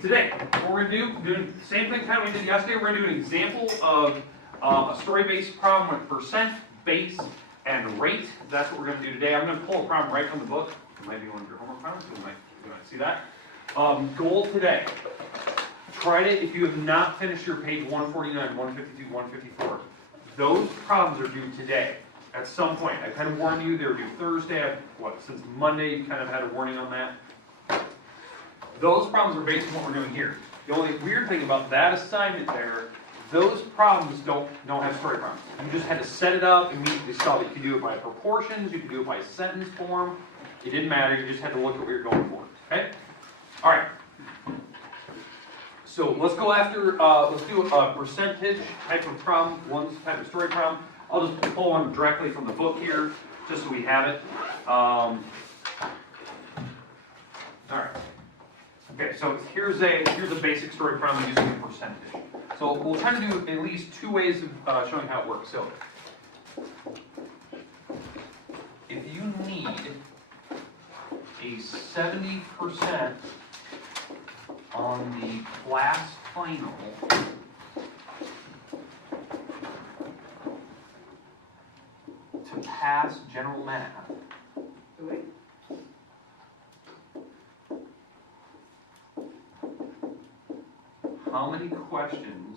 today, what we're going to do, doing the same thing kind of we did yesterday, we're going to do an example of a story-based problem with percent, base, and rate. That's what we're going to do today. I'm going to pull a problem right from the book. It might be one of your homework problems, you might see that. Goal today, try to, if you have not finished your page 149, 152, 154, those problems are due today. At some point, I kind of warned you, they're due Thursday. Since Monday, you kind of had a warning on that. Those problems are based on what we're doing here. The only weird thing about that assignment there, those problems don't have story problems. You just had to set it up, immediately solve it. You could do it by proportions, you could do it by sentence form. It didn't matter, you just had to look at what you're going for, okay? All right. So let's go after, let's do a percentage type of problem, one type of story problem. I'll just pull one directly from the book here, just so we have it. All right. Okay, so here's a basic story problem using a percentage. So we'll try to do at least two ways of showing how it works. So if you need a 70% on the class final, to pass general math, how many questions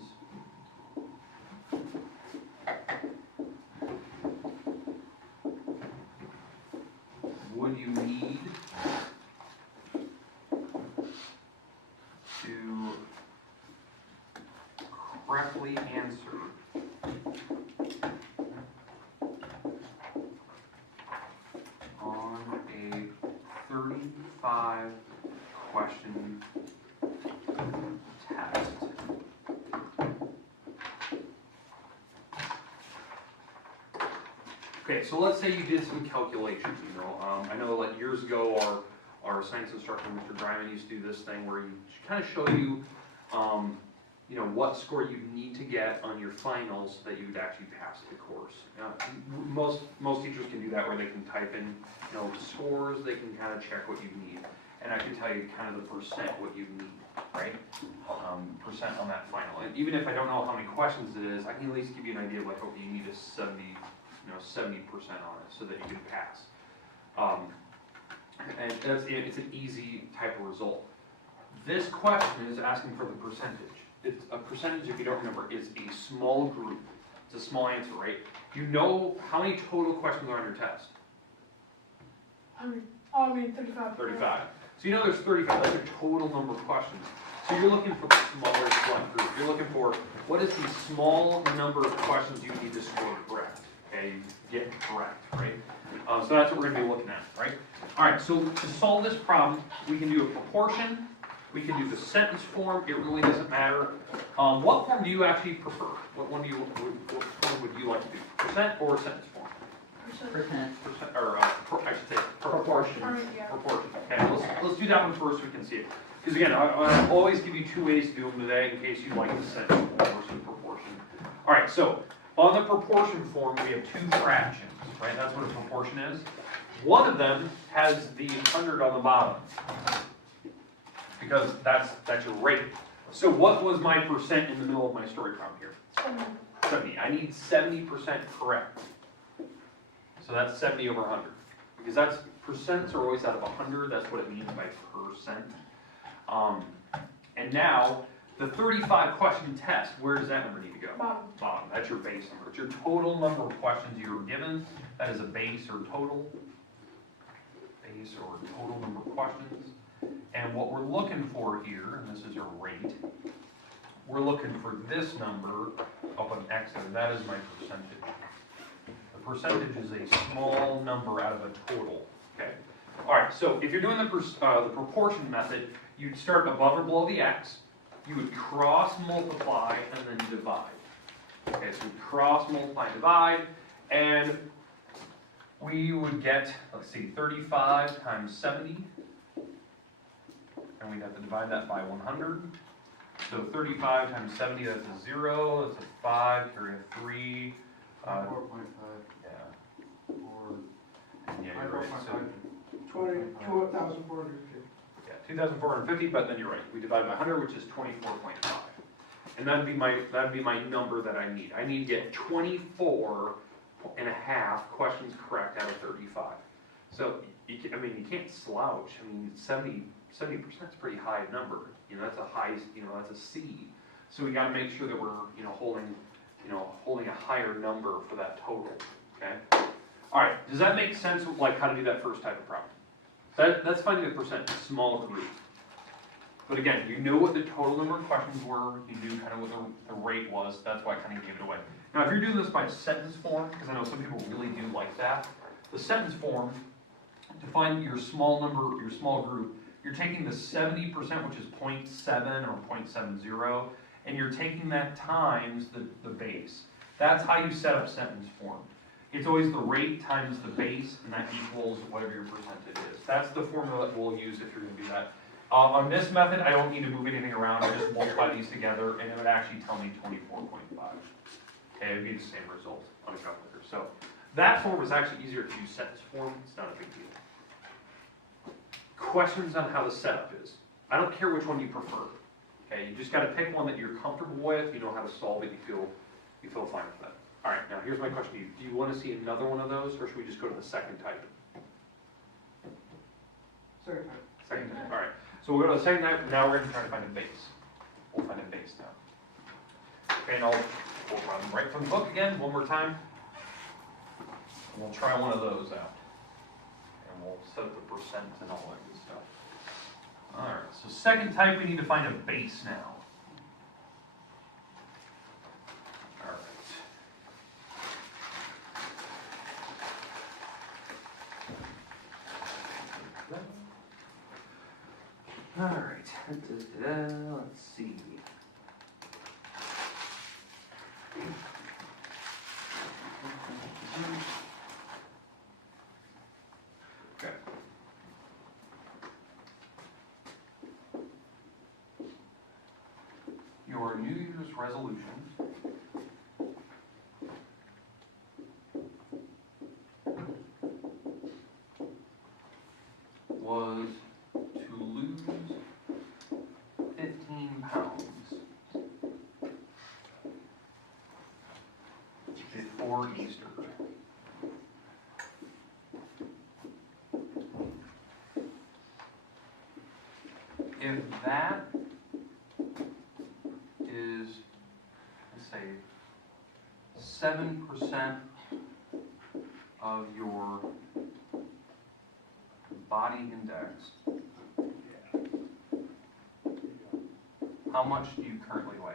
would you need to correctly answer on a 35 question test? Okay, so let's say you did some calculations, I know that years ago our science instructor, Mr. Dryman, used to do this thing where he kind of show you, what score you need to get on your finals so that you would actually pass the course. Most teachers can do that where they can type in, scores, they can kind of check what you need. And I can tell you kind of the percent what you need, right? Percent on that final. And even if I don't know how many questions it is, I can at least give you an idea of like, okay, you need a 70% on it so that you can pass. And it's an easy type of result. This question is asking for the percentage. It's a percentage, if you don't remember, is a small group. It's a small answer, right? You know how many total questions are on your test? 35. 35. So you know there's 35, that's your total number of questions. So you're looking for the smallest one group. You're looking for what is the small number of questions you need to score correct. Okay, get correct, right? So that's what we're going to be looking at, right? All right, so to solve this problem, we can do a proportion, we can do the sentence form, it really doesn't matter. What form do you actually prefer? What form would you like to do? Percent or sentence form? Percent. Or I should say proportion. Yeah. Proportion. Okay, let's do that one first so we can see it. Because again, I always give you two ways to do them today in case you like the sentence form versus proportion. All right, so on the proportion form, we have two fractions, right? That's what a proportion is. One of them has the 100 on the bottom because that's your rate. So what was my percent in the middle of my story problem here? 70. I need 70% correct. So that's 70 over 100. Because percents are always out of 100. That's what it means by percent. And now, the 35 question test, where does that number need to go? Bottom. That's your base number. It's your total number of questions you were given. That is a base or total. Base or total number of questions. And what we're looking for here, and this is your rate, we're looking for this number up on X, and that is my percentage. The percentage is a small number out of a total. Okay. All right. So if you're doing the proportion method, you'd start above or below the X. You would cross multiply and then divide. Okay. So we cross multiply and divide, and we would get, let's see, 35 times 70. And we'd have to divide that by 100. So 35 times 70, that's a 0, that's a 5, carry a 3. 4.5. Yeah. 4. Yeah, you're right. So, 20,450. yeah, 2,450, but then you're right, we divide by 100, which is 24.5. And that'd be my number that I need. I need to get 24 and a half questions correct out of 35. So, you can't slouch. I mean, 70% is a pretty high number. That's a high, that's a C. So we gotta make sure that we're, holding a higher number for that total, okay? All right, does that make sense, like how to do that first type of problem? That's finding the percent, small group. But again, you know what the total number of questions were, you knew kind of what the rate was, that's why I kind of gave it away. Now, if you're doing this by sentence form, because I know some people really do like that, the sentence form, to find your small number, your small group, you're taking the 70%, which is 0.7 or 0.70, and you're taking that times the base. That's how you set up sentence form. It's always the rate times the base, and that equals whatever your percentage is. That's the formula that we'll use if you're going to do that. On this method, I don't need to move anything around. I just multiply these together, and it would actually tell me 24.5. Okay, it would be the same result on a calculator. So that form is actually easier to use sentence form. It's not a big deal. Questions on how the setup is. I don't care which one you prefer. Okay, you just got to pick one that you're comfortable with. You know how to solve it. You feel fine with that. All right, now here's my question to you. Do you want to see another one of those, or should we just go to the second type? Sorry. Second type. All right. So we'll go to the second type. Now we're going to try to find a base. We'll find a base now. Okay, and we'll run right from the book again one more time. And we'll try one of those out. And we'll set up the percent and all that good stuff. All right, so second type, we need to find a base now. All right. All right, let's see. Okay. Your New Year's resolution was to lose 15 pounds before Easter. If that is, let's say, 7% of your body index, how much do you currently weigh?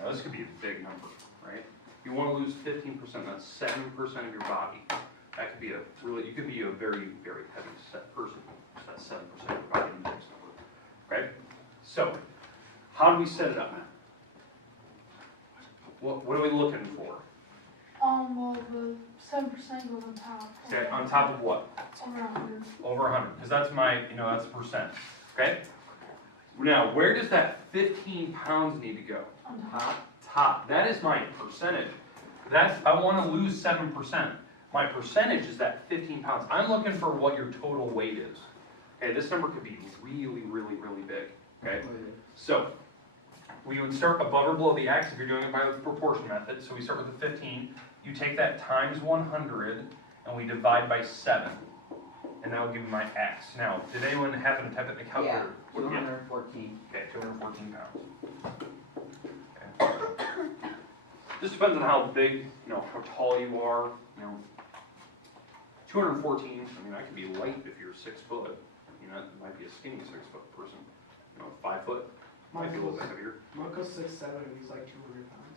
Now, this could be a big number, right? You want to lose 15%, that's 7% of your body. That could be you could be a very, very heavy set person. That's 7% of your body index number, right? So, how do we set it up? What are we looking for? Well, the 7% goes on top. Okay, on top of what? Over 100. Over 100, because that's my, that's percent, okay? Now, where does that 15 pounds need to go? On top. Top, that is my percentage. I want to lose 7%. My percentage is that 15 pounds. I'm looking for what your total weight is. Okay, this number could be really, really, really big, okay? So, we would start above or below the x if you're doing it by the proportion method. So we start with the 15. You take that times 100, and we divide by 7. And that will give you my x. Now, did anyone happen to type it in the calculator? Yeah, 214. Okay, 214 pounds. Okay. Just depends on how big, how tall you are. 214, that could be light if you're 6 foot. That might be a skinny 6 foot person. 5 foot might be a little bit heavier. Marco's 6'7", and he's like 200 pounds.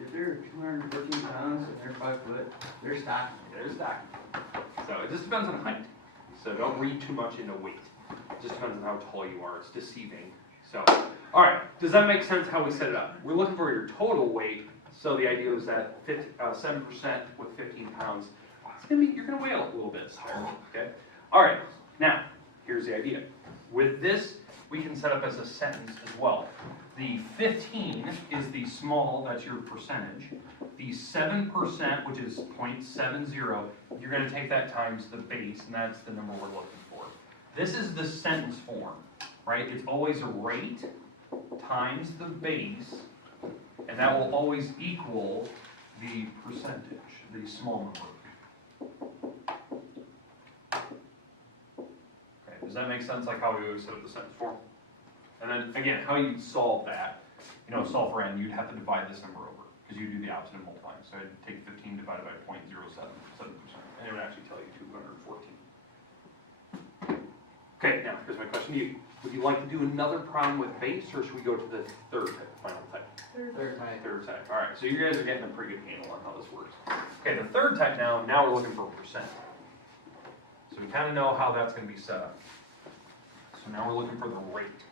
If they're 214 pounds and they're 5 foot, they're stocking. They're stocking. So it just depends on height. So don't read too much into weight. It just depends on how tall you are. It's deceiving. So, all right. Does that make sense how we set it up? We're looking for your total weight. So the idea is that 7% with 15 pounds. You're going to weigh a little bit. Okay. All right. Now, here's the idea. With this, we can set up as a sentence as well. The 15 is the small, that's your percentage. The 7%, which is 0.70, you're gonna take that times the base, and that's the number we're looking for. This is the sentence form, right? It's always a rate times the base, and that will always equal the percentage, the small number. Okay, does that make sense, like how we always set up the sentence form? And then, again, how you solve that, solve for n, you'd have to divide this number over, because you do the opposite of multiplying. So I'd take 15 divided by 0.077%, and it would actually tell you 214. Okay, now, here's my question to you. Would you like to do another problem with base, or should we go to the third type, final type? Third type. Third type, all right, so you guys are getting a pretty good handle on how this works. Okay, the third type now we're looking for a percent. So we kind of know how that's going to be set up. So now we're looking for the rate.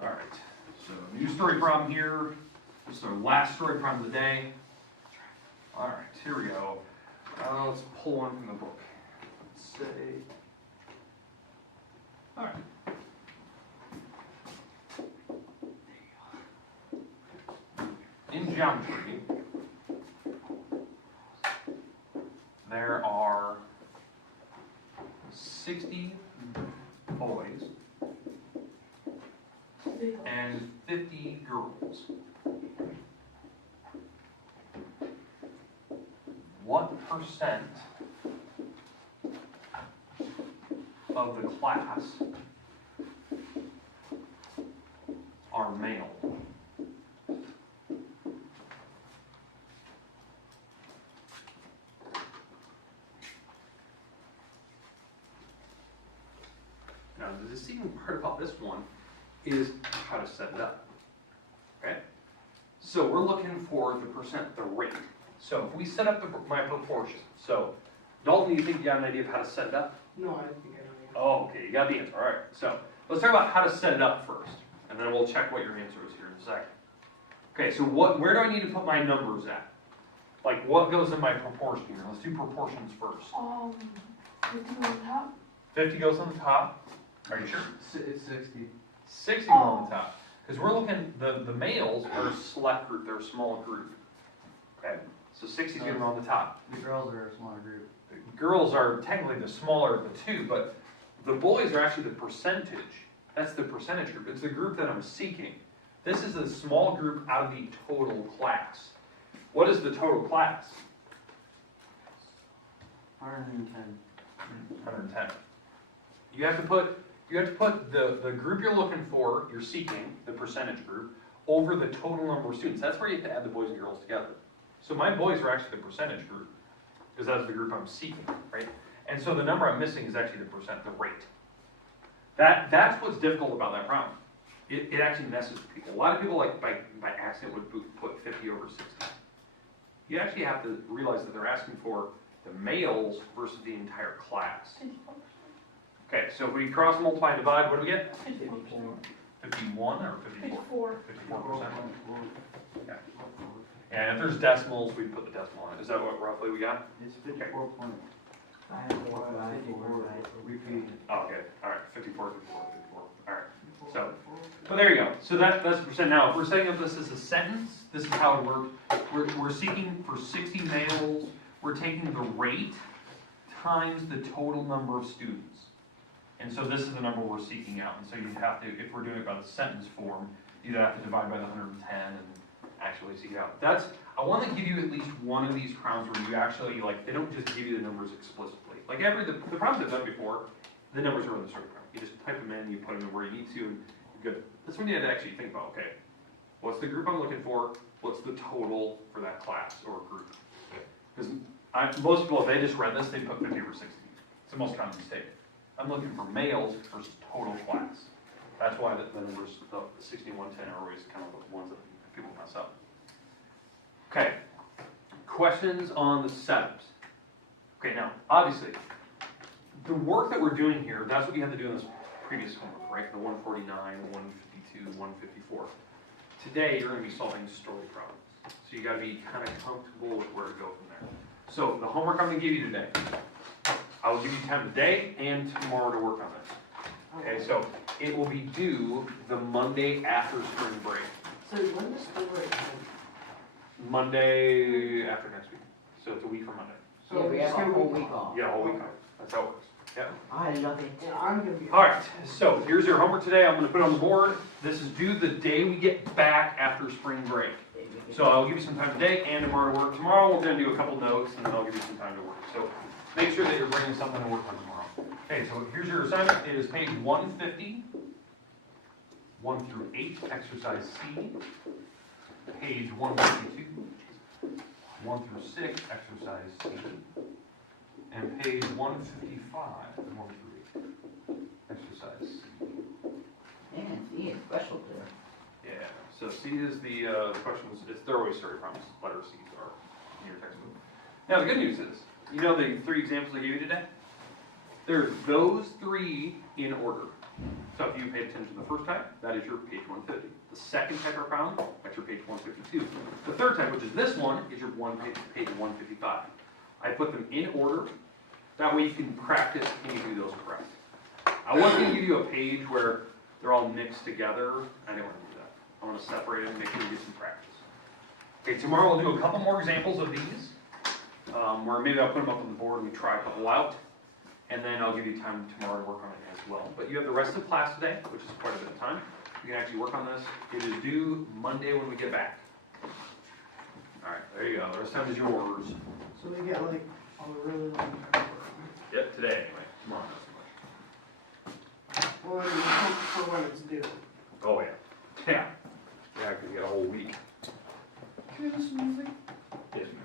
All right, so new story problem here. This is our last story problem of the day. All right, here we go. Let's pull one from the book. Let's say, all right. In geometry, there are 60 boys and 50 girls. What percent of the class are male? Now, the deceiving part about this one is how to set it up, okay? So we're looking for the percent, the rate. So if we set up my proportion, so Dalton, you think you got an idea of how to set it up? No, I don't think I know the answer. Oh, okay, you got the answer, all right. So let's talk about how to set it up first, and then we'll check what your answer is here in a second. Okay, so where do I need to put my numbers at? Like what goes in my proportion here? Let's do proportions first. 50 on top. 50 goes on the top. Are you sure? It's 60. 60 goes on the top. Because we're looking, the males are a select group, they're a small group. Okay, so 60 is going to go on the top. The girls are a smaller group. The girls are technically the smaller of the two, but the boys are actually the percentage. That's the percentage group. It's the group that I'm seeking. This is the small group out of the total class. What is the total class? 110. 110. You have to put the group you're looking for, you're seeking, the percentage group, over the total number of students. That's where you have to add the boys and girls together. So my boys are actually the percentage group, because that's the group I'm seeking, right? And so the number I'm missing is actually the percent, the rate. That's what's difficult about that problem. It actually messes with people. A lot of people, like by accident, would put 50 over 60. You actually have to realize that they're asking for the males versus the entire class. 54%. Okay, so if we cross multiply and divide, what do we get? 54%. 51 or 54? 54. 54%. Okay. And if there's decimals, we put the decimal in. Is that what roughly we got? It's 54.54. Repeat. Oh, okay, all right, 54, 54, 54. All right. So, but there you go. So that's the percent. Now, if we're setting up this as a sentence, this is how it works. We're seeking for 60 males. We're taking the rate times the total number of students. And so this is the number we're seeking out. And so you have to, if we're doing it by the sentence form, you'd have to divide by the 110 and actually seek it out. I want to give you at least one of these problems where you actually, like, they don't just give you the numbers explicitly. Like the problems I've done before, the numbers are in the story problem. You just type them in, you put them in where you need to, and you're good. That's when you have to actually think about, okay, what's the group I'm looking for? What's the total for that class or group? Because most people, if they just read this, they put 50 over 60. It's the most common mistake. I'm looking for males versus total class. That's why the numbers, the 60 and 110 are always kind of the ones that people mess up. Okay, questions on the setups? Okay, now, obviously, the work that we're doing here, that's what you had to do in this previous homework, right? The 149, 152, 154. Today, you're going to be solving story problems. So you got to be kind of comfortable with where to go from there. So the homework I'm going to give you today, I will give you time today and tomorrow to work on this. Okay, so it will be due the Monday after spring break. So when does spring break end? Monday after next week. So it's a week from Monday. So Yeah, we have it's a gonna whole be- week off. Yeah, a whole week off. That's how it works. Yep. I had nothing. Yeah, I'm gonna be. All right, so here's your homework today. I'm gonna put it on the board. This is due the day we get back after spring break. So I'll give you some time today and tomorrow to work. Tomorrow, we're gonna do a couple notes, and then I'll give you some time to work. So make sure that you're bringing something to work on tomorrow. Okay, so here's your assignment. It is page 150, 1 through 8, exercise C. Page 152, 1 through 6, exercise C. And page 155, 1 through 8, exercise C. Man, he is special today. Yeah, so C is the questions, they're always story prompts, letter C's are in your textbook. Now, the good news is, you know the 3 examples I gave you today? There's those 3 in order. So if you paid attention the first time, that is your page 150. The second type I found, that's your page 152. The third type, which is this one, is your page 155. I put them in order, that way you can practice and you do those correct. I wasn't going to give you a page where they're all mixed together. I didn't want to do that. I want to separate them and make sure you get some practice. Okay, tomorrow we'll do a couple more examples of these, where maybe I'll put them up on the board and we try a couple out, and then I'll give you time tomorrow to work on it as well. But you have the rest of class today, which is quite a bit of time. You can actually work on this. It is due Monday when we get back. All right, there you go. The rest of time is yours. So we get like a really long time to work on Yep, today anyway. Tomorrow not so much. it. Well, and for when it's due. Oh yeah. Yeah. Yeah, because you got a whole week. Here's some music. Yes, ma'am.